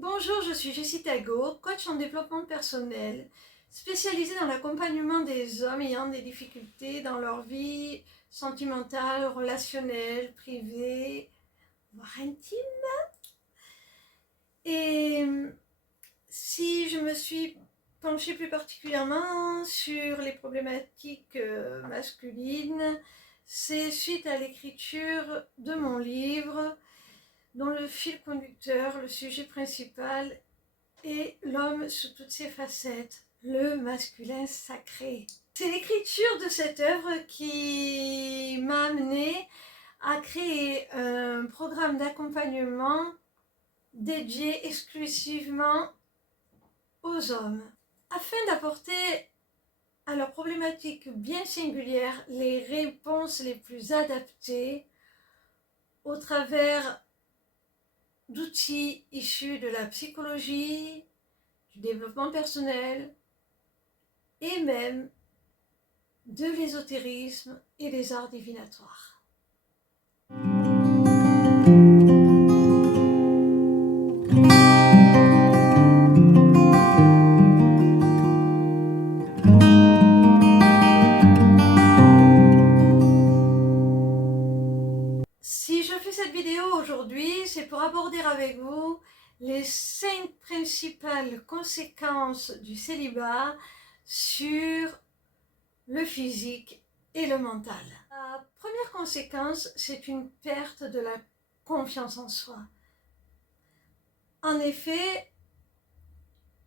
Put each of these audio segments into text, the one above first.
Bonjour, je suis Jessie Tago, coach en développement personnel, spécialisée dans l'accompagnement des hommes ayant des difficultés dans leur vie sentimentale, relationnelle, privée, voire intime. Et si je me suis penchée plus particulièrement sur les problématiques masculines, c'est suite à l'écriture de mon livre dont le fil conducteur, le sujet principal est l'homme sous toutes ses facettes, le masculin sacré. C'est l'écriture de cette œuvre qui m'a amené à créer un programme d'accompagnement dédié exclusivement aux hommes, afin d'apporter à leurs problématiques bien singulières les réponses les plus adaptées au travers d'outils issus de la psychologie, du développement personnel et même de l'ésotérisme et des arts divinatoires. Si je fais cette vidéo aujourd'hui, c'est pour aborder avec vous les 5 principales conséquences du célibat sur le physique et le mental. La première conséquence, c'est une perte de la confiance en soi. En effet,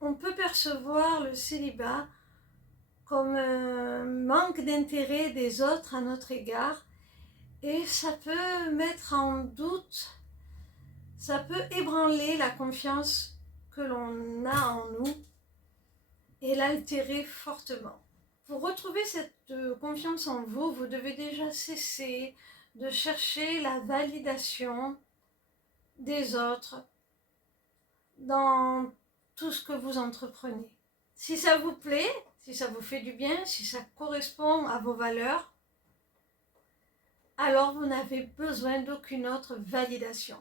on peut percevoir le célibat comme un manque d'intérêt des autres à notre égard et ça peut mettre en doute, ça peut ébranler la confiance que l'on a en nous et l'altérer fortement. Pour retrouver cette confiance en vous, vous devez déjà cesser de chercher la validation des autres dans tout ce que vous entreprenez. Si ça vous plaît, si ça vous fait du bien, si ça correspond à vos valeurs, alors vous n'avez besoin d'aucune autre validation.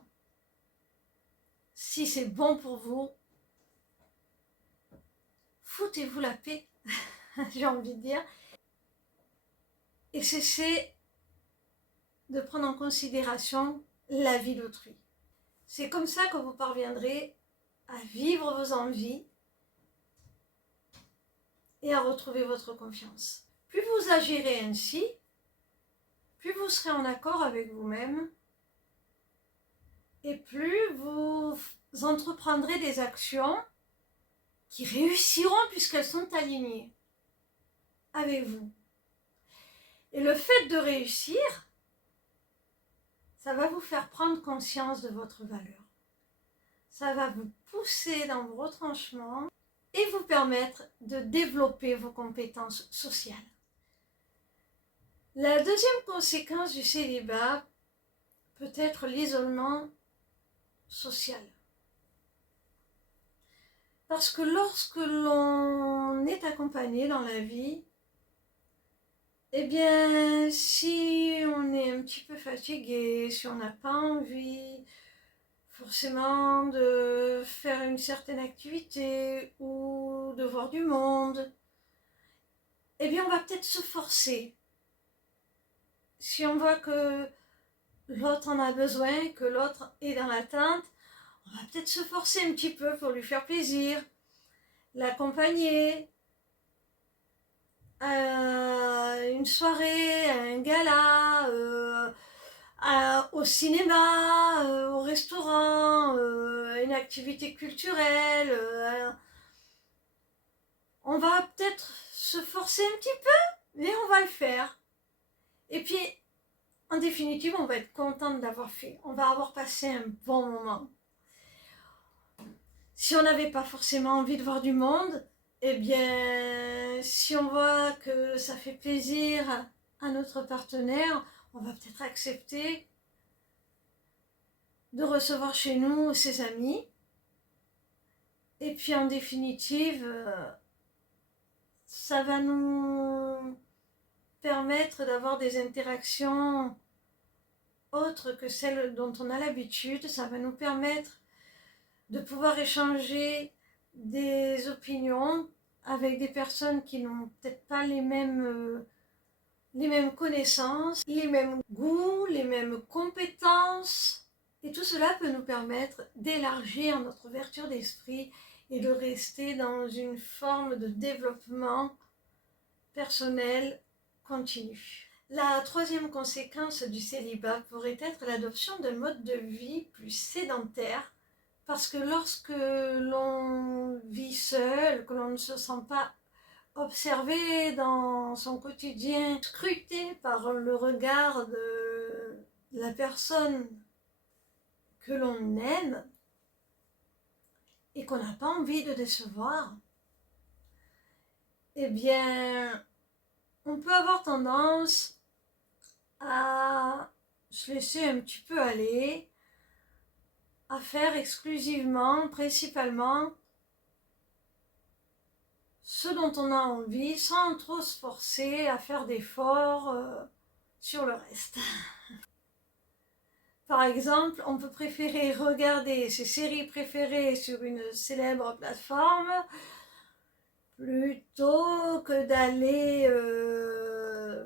Si c'est bon pour vous, foutez-vous la paix, j'ai envie de dire, et cessez de prendre en considération la vie d'autrui. C'est comme ça que vous parviendrez à vivre vos envies et à retrouver votre confiance. Plus vous agirez ainsi, plus vous serez en accord avec vous-même et plus vous entreprendrez des actions qui réussiront puisqu'elles sont alignées avec vous. Et le fait de réussir, ça va vous faire prendre conscience de votre valeur. Ça va vous pousser dans vos retranchements et vous permettre de développer vos compétences sociales. La deuxième conséquence du célibat peut être l'isolement social. Parce que lorsque l'on est accompagné dans la vie, eh bien, si on est un petit peu fatigué, si on n'a pas envie forcément de faire une certaine activité ou de voir du monde, eh bien, on va peut-être se forcer. Si on voit que l'autre en a besoin, que l'autre est dans l'attente, on va peut-être se forcer un petit peu pour lui faire plaisir, l'accompagner à une soirée, à un gala, au cinéma, au restaurant, à une activité culturelle. On va peut-être se forcer un petit peu, mais on va le faire. Et puis, en définitive, on va être content de l'avoir fait. On va avoir passé un bon moment. Si on n'avait pas forcément envie de voir du monde, eh bien, si on voit que ça fait plaisir à notre partenaire, on va peut-être accepter de recevoir chez nous ses amis. Et puis, en définitive, ça va nous permettre d'avoir des interactions autres que celles dont on a l'habitude. Ça va nous permettre de pouvoir échanger des opinions avec des personnes qui n'ont peut-être pas les mêmes connaissances, les mêmes goûts, les mêmes compétences. Et tout cela peut nous permettre d'élargir notre ouverture d'esprit et de rester dans une forme de développement personnel continu. La troisième conséquence du célibat pourrait être l'adoption d'un mode de vie plus sédentaire, parce que lorsque l'on vit seul, que l'on ne se sent pas observé dans son quotidien, scruté par le regard de la personne que l'on aime et qu'on n'a pas envie de décevoir, eh bien, on peut avoir tendance à se laisser un petit peu aller, à faire exclusivement, principalement, ce dont on a envie, sans trop se forcer à faire d'efforts sur le reste. Par exemple, on peut préférer regarder ses séries préférées sur une célèbre plateforme plutôt que d'aller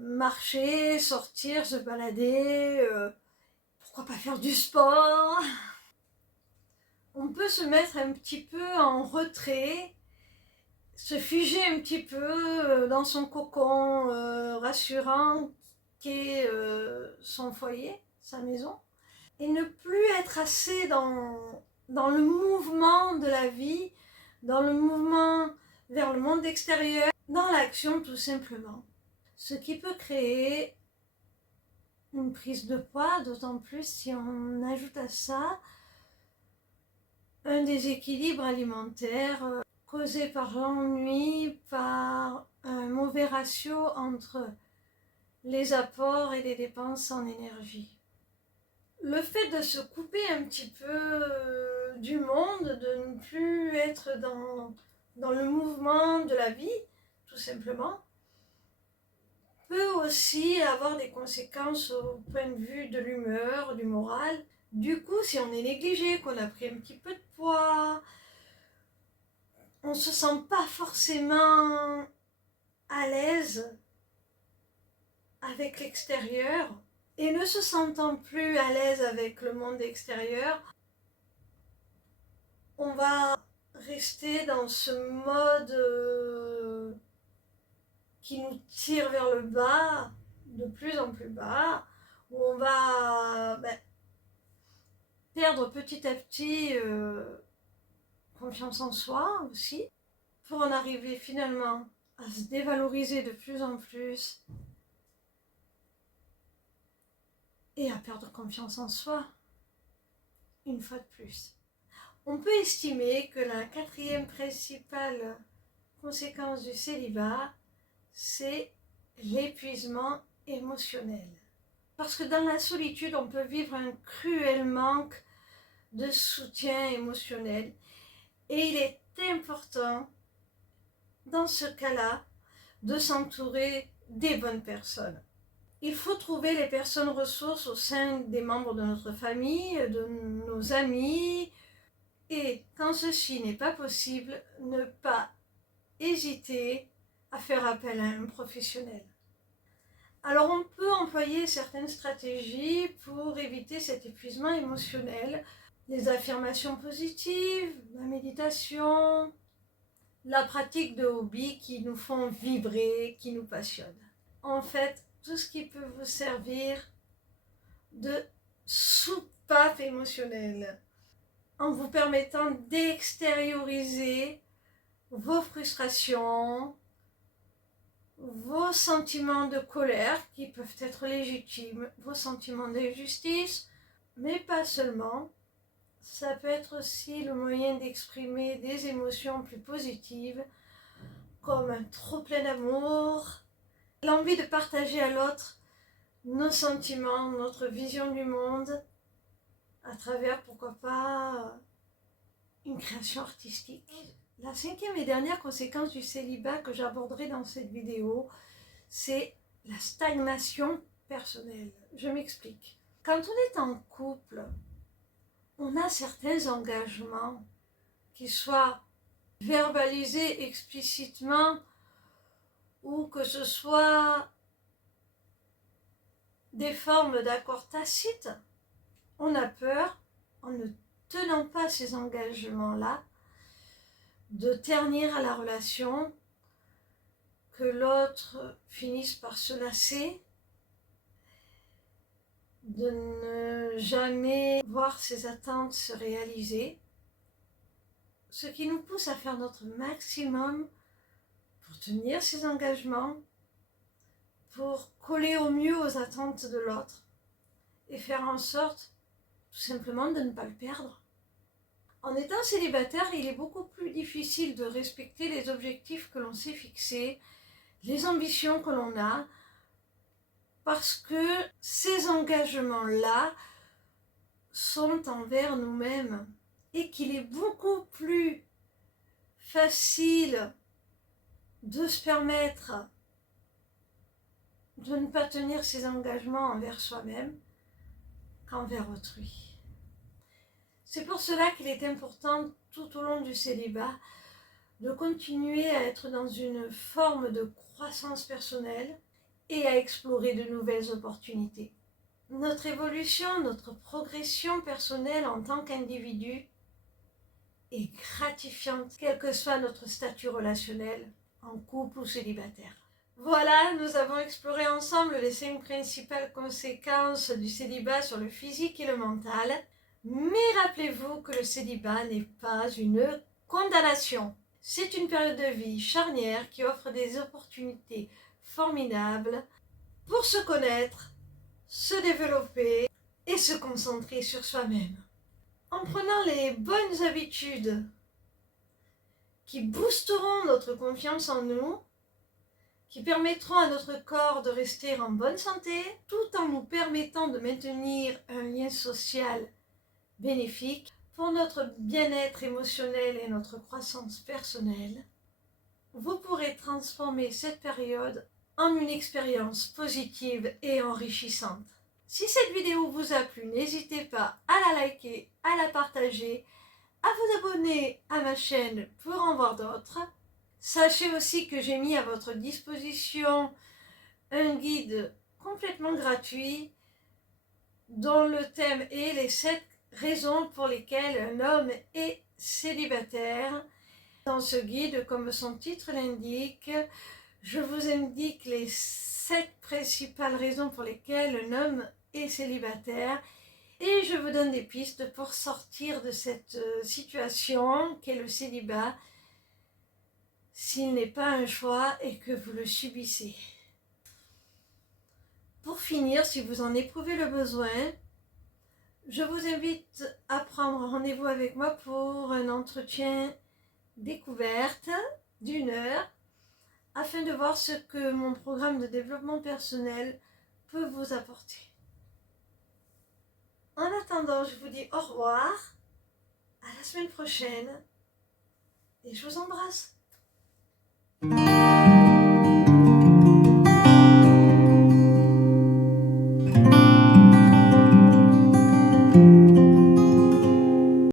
marcher, sortir, se balader, pourquoi pas faire du sport. On peut se mettre un petit peu en retrait, se figer un petit peu dans son cocon rassurant qu'est son foyer, sa maison, et ne plus être assez dans le mouvement de la vie, dans le mouvement vers le monde extérieur, dans l'action tout simplement. Ce qui peut créer une prise de poids, d'autant plus si on ajoute à ça un déséquilibre alimentaire causé par l'ennui, par un mauvais ratio entre les apports et les dépenses en énergie. Le fait de se couper un petit peu du monde, de ne plus être dans le mouvement de la vie, tout simplement, peut aussi avoir des conséquences au point de vue de l'humeur, du moral. Du coup, si on est négligé, qu'on a pris un petit peu de poids, on ne se sent pas forcément à l'aise avec l'extérieur, et ne se sentant plus à l'aise avec le monde extérieur, on va rester dans ce mode qui nous tire vers le bas, de plus en plus bas, où on va perdre petit à petit confiance en soi aussi, pour en arriver finalement à se dévaloriser de plus en plus et à perdre confiance en soi une fois de plus. On peut estimer que la quatrième principale conséquence du célibat, c'est l'épuisement émotionnel. Parce que dans la solitude, on peut vivre un cruel manque de soutien émotionnel. Et il est important, dans ce cas-là, de s'entourer des bonnes personnes. Il faut trouver les personnes ressources au sein des membres de notre famille, de nos amis, et quand ceci n'est pas possible, ne pas hésiter à faire appel à un professionnel. Alors on peut employer certaines stratégies pour éviter cet épuisement émotionnel, les affirmations positives, la méditation, la pratique de hobbies qui nous font vibrer, qui nous passionnent. En fait, tout ce qui peut vous servir de soupape émotionnelle en vous permettant d'extérioriser vos frustrations, vos sentiments de colère qui peuvent être légitimes, vos sentiments d'injustice, mais pas seulement. Ça peut être aussi le moyen d'exprimer des émotions plus positives, comme un trop plein d'amour, l'envie de partager à l'autre nos sentiments, notre vision du monde, à travers, pourquoi pas, une création artistique. La cinquième et dernière conséquence du célibat que j'aborderai dans cette vidéo, c'est la stagnation personnelle. Je m'explique. Quand on est en couple, on a certains engagements qui soit verbalisé explicitement ou que ce soit des formes d'accords tacites, on a peur, en ne tenant pas ces engagements-là, de ternir la relation, que l'autre finisse par se lasser, de ne jamais voir ses attentes se réaliser, ce qui nous pousse à faire notre maximum pour tenir ces engagements, pour coller au mieux aux attentes de l'autre et faire en sorte tout simplement de ne pas le perdre. En étant célibataire, il est beaucoup plus difficile de respecter les objectifs que l'on s'est fixés, les ambitions que l'on a, parce que ces engagements-là sont envers nous-mêmes et qu'il est beaucoup plus facile de se permettre de ne pas tenir ses engagements envers soi-même qu'envers autrui. C'est pour cela qu'il est important tout au long du célibat de continuer à être dans une forme de croissance personnelle et à explorer de nouvelles opportunités. Notre évolution, notre progression personnelle en tant qu'individu est gratifiante, quel que soit notre statut relationnel, en couple ou célibataire. Voilà, nous avons exploré ensemble les 5 principales conséquences du célibat sur le physique et le mental. Mais rappelez-vous que le célibat n'est pas une condamnation. C'est une période de vie charnière qui offre des opportunités formidables pour se connaître, se développer et se concentrer sur soi-même. En prenant les bonnes habitudes qui boosteront notre confiance en nous, qui permettront à notre corps de rester en bonne santé, tout en nous permettant de maintenir un lien social bénéfique pour notre bien-être émotionnel et notre croissance personnelle, vous pourrez transformer cette période en une expérience positive et enrichissante. Si cette vidéo vous a plu, n'hésitez pas à la liker, à la partager, à vous abonner à ma chaîne pour en voir d'autres. Sachez aussi que j'ai mis à votre disposition un guide complètement gratuit dont le thème est les 7 raisons pour lesquelles un homme est célibataire. Dans ce guide, comme son titre l'indique, je vous indique les 7 principales raisons pour lesquelles un homme est célibataire et je vous donne des pistes pour sortir de cette situation qu'est le célibat s'il n'est pas un choix et que vous le subissez. Pour finir, si vous en éprouvez le besoin, je vous invite à prendre rendez-vous avec moi pour un entretien découverte d'1 heure afin de voir ce que mon programme de développement personnel peut vous apporter. En attendant, je vous dis au revoir, à la semaine prochaine et je vous embrasse.